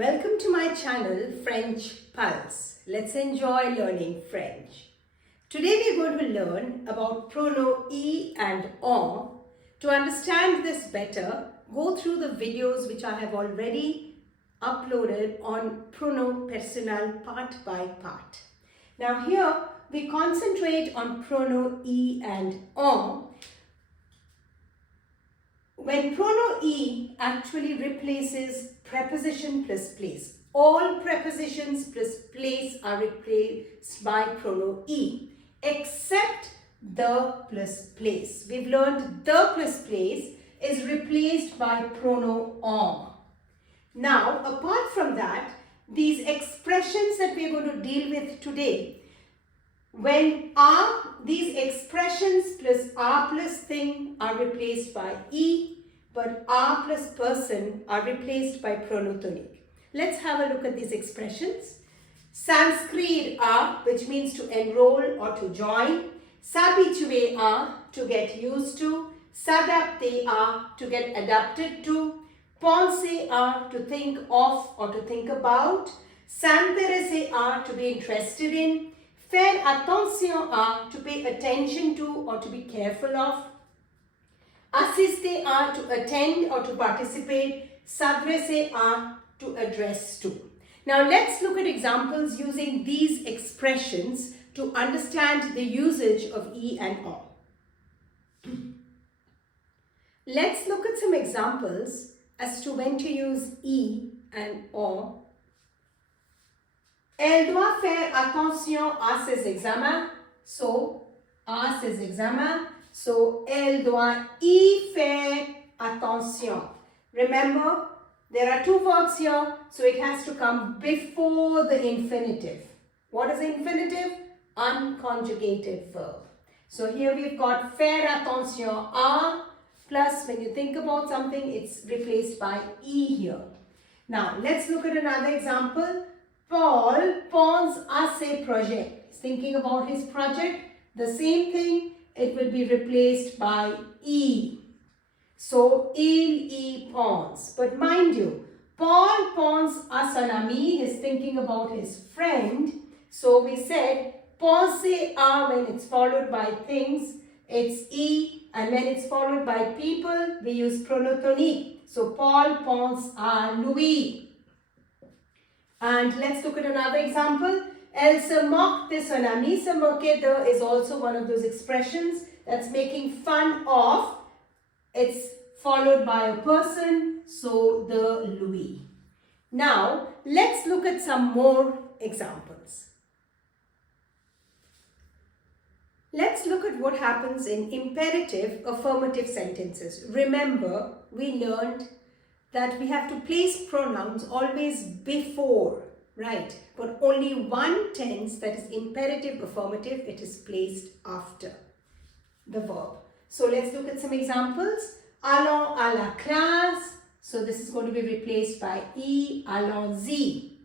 Welcome to my channel French Pulse. Let's enjoy learning French. Today we're going to learn about pronom e and on. To understand this better, go through the videos which I have already uploaded on pronom personnel part by part. Now here we concentrate on pronom e and on. When pronom e actually replaces preposition plus place, all prepositions plus place are replaced by pronom e except the plus place. We've learned the plus place is replaced by pronom on. Now, apart from that, these expressions that we're going to deal with today, when these expressions plus are plus thing are replaced by e, but are plus person are replaced by pronotonic. Let's have a look at these expressions. S'inscrire à, which means to enroll or to join. S'habituer à, to get used to. S'adapter à, to get adapted to. Penser à, to think of or to think about. S'intéresser à, to be interested in. Faire attention à, to pay attention to or to be careful of. Assister à, to attend or to participate. S'adresser à, to address to. Now let's look at examples using these expressions to understand the usage of e and on. Let's look at some examples as to when to use e and on. Elle doit faire attention à ses examens. So, à ses examens. So, elle doit y faire attention. Remember, there are two verbs here, so it has to come before the infinitive. What is the infinitive? Unconjugated verb. So, here we've got faire attention à, plus when you think about something, it's replaced by e here. Now, let's look at another example. Paul pense à ses projets. He's thinking about his project. The same thing, it will be replaced by e. So, il y pense. But mind you, Paul pense à son ami. He's thinking about his friend. So, we said, penser à, when it's followed by things, it's e. And when it's followed by people, we use pronotonique. So, Paul pense à Louis. And let's look at another example. Elle se moque de son ami. Se moquer de is also one of those expressions that's making fun of. It's followed by a person, so the Louis. Now, let's look at some more examples. Let's look at what happens in imperative affirmative sentences. Remember, we learned that we have to place pronouns always before, right? But only one tense, that is imperative affirmative, it is placed after the verb. So let's look at some examples. Allons à la classe. So this is going to be replaced by e, allons-y.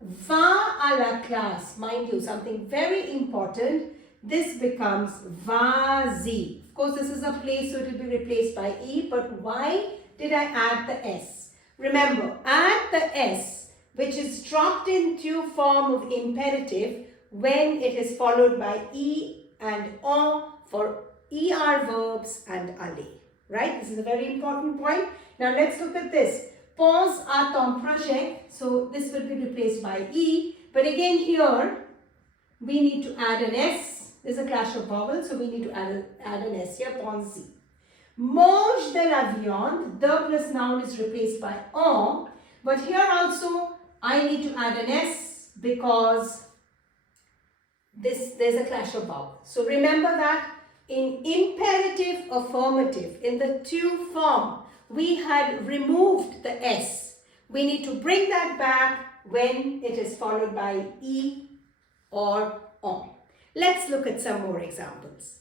Va à la classe. Mind you, something very important. This becomes vas-y. Of course, this is a place, so it will be replaced by e. But why did I add the s? Remember, add the s, which is dropped into form of imperative when it is followed by e and on for er verbs and aller. Right? This is a very important point. Now let's look at this. Pense à ton projet. So this will be replaced by e. But again here, we need to add an s. There's a clash of vowels, so we need to add an s here. Pense-y. Mange de la viande. The plus noun is replaced by en. But here also, I need to add an s because there's a clash of vowels. So remember that in imperative affirmative, in the to form, we had removed the s. We need to bring that back when it is followed by e or on. Let's look at some more examples.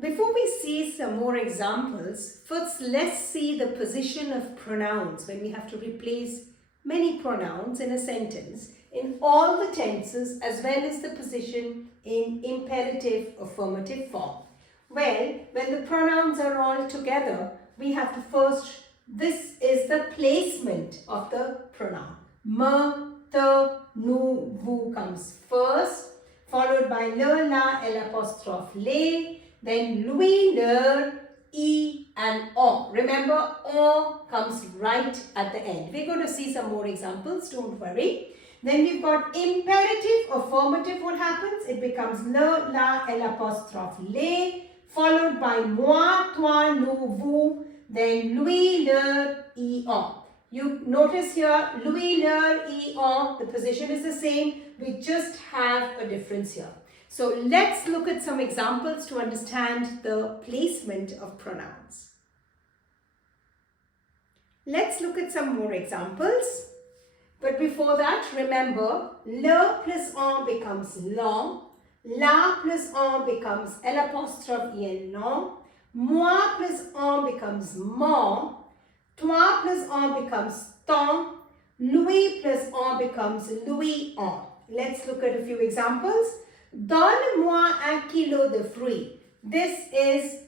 Before we see some more examples, first let's see the position of pronouns when we have to replace many pronouns in a sentence in all the tenses as well as the position in imperative affirmative form. Well, when the pronouns are all together, we have to first This is the placement of the pronoun. Me, te, nous, vous comes first, followed by le, la, l apostrophe, les, then lui, leur, I and on. Remember, on comes right at the end. We're going to see some more examples, don't worry. Then we've got imperative, affirmative. What happens? It becomes le, la, l apostrophe, les, followed by moi, toi, nous, vous, then lui, leur, I, on. You notice here, lui, leur, I, on, the position is the same. We just have a difference here. So let's look at some examples to understand the placement of pronouns. Let's look at some more examples. But before that, remember, le plus on becomes long, la plus on becomes l apostrophe I non, moi plus on becomes mon, toi plus on becomes ton, lui plus on becomes lui on. Let's look at a few examples. Donne-moi 1 kilo de fruits. This is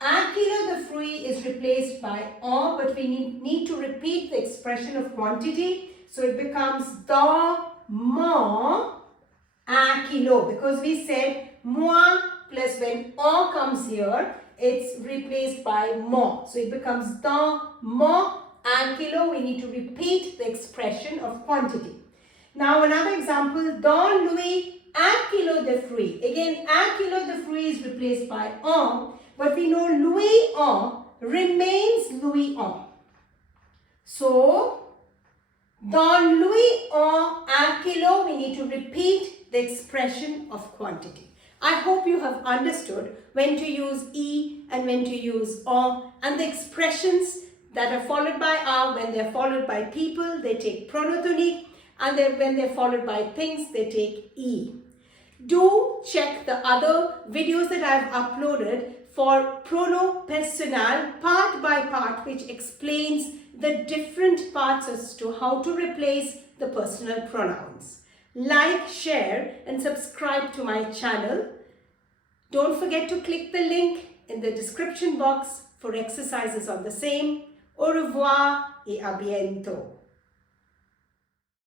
1 kilo de fruits is replaced by on, but we need to repeat the expression of quantity. So it becomes donne-moi 1 kilo, because we said moi plus when on comes here, it's replaced by mon. So it becomes donne-moi 1 kilo. We need to repeat the expression of quantity. Now another example, donne-lui 1 kilo de fruits. Again, 1 kilo de fruits is replaced by on, but we know lui on remains lui on. So, donne-lui 1 kilo, we need to repeat the expression of quantity. I hope you have understood when to use I and when to use on, and the expressions that are followed by are, when they're followed by people, they take pronom tonique, and then when they're followed by things, they take I. Do check the other videos that I've uploaded for pronom personnel part by part, which explains the different parts as to how to replace the personal pronouns. Like, share and subscribe to my channel. Don't forget to click the link in the description box for exercises on the same. Au revoir et à bientôt.